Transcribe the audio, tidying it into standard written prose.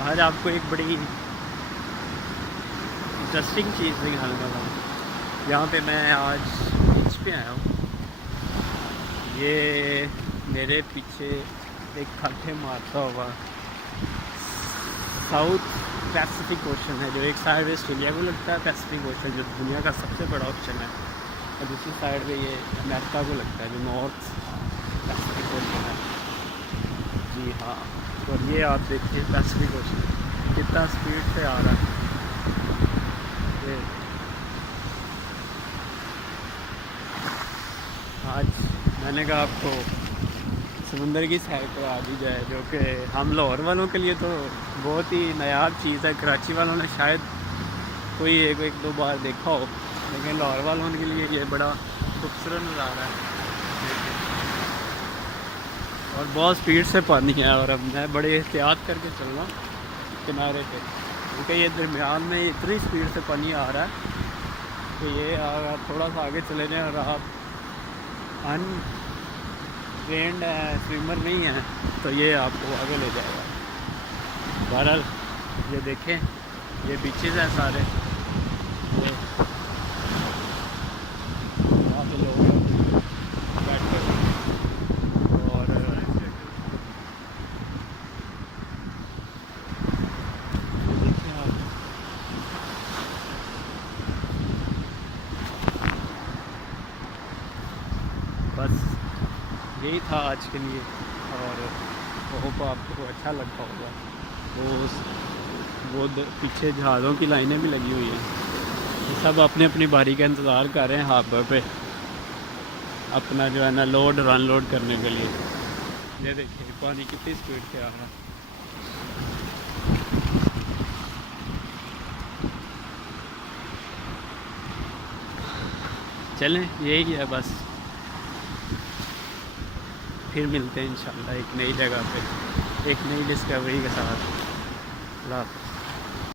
आज आपको एक बड़ी इंटरेस्टिंग चीज़ दिखाने वाला हूँ। यहाँ पे मैं आज बीच पे आया हूँ। ये मेरे पीछे एक खाते मारता हुआ साउथ पैसिफिक ओशन है, जो एक साइड ऑस्ट्रेलिया को लगता है पैसिफिक ओशन, जो दुनिया का सबसे बड़ा ओशन है, और दूसरी साइड पे ये अमेरिका को लगता है, जो नॉर्थ पैसिफिक ओशन है। जी हाँ, और ये आप देखिए पैसिफिक ओशन कितना स्पीड से आ रहा है। ये आज मैंने कहा आपको समुंदर की साइड पर आ दी जाए, जो कि हम लाहौर वालों के लिए तो बहुत ही नायाब चीज़ है। कराची वालों ने शायद कोई एक दो बार देखा हो, लेकिन लाहौर वालों के लिए ये बड़ा खूबसूरत नज़ारा है। और बहुत स्पीड से पानी है, और अब मैं बड़े एहतियात करके चल रहा हूँ किनारे पे, क्योंकि ये दरमियान में इतनी स्पीड से पानी आ रहा है कि ये अगर थोड़ा सा आगे चले जाएँ और आप ट्रेंड है, स्विमर नहीं है, तो ये आपको आगे ले जाएगा। बहरहाल ये देखें, ये बीचेस हैं सारे, ये वहाँ पे लोग बैठे हुए हैं। और ये देखें आप, बस यही था आज के लिए, और होप आपको अच्छा लगा होगा। वो पीछे जहाज़ों की लाइनें भी लगी हुई हैं, ये सब अपने अपनी बारी का इंतज़ार कर रहे हैं हार्बर पे, अपना जो है ना लोड अनलोड करने के लिए। ये देखिए पानी कितनी स्पीड से आ रहा है। चलें, यही है बस, फिर मिलते हैं इंशाल्लाह एक नई जगह पे, एक नई डिस्कवरी के साथ। अल्लाह हाफ़िज़।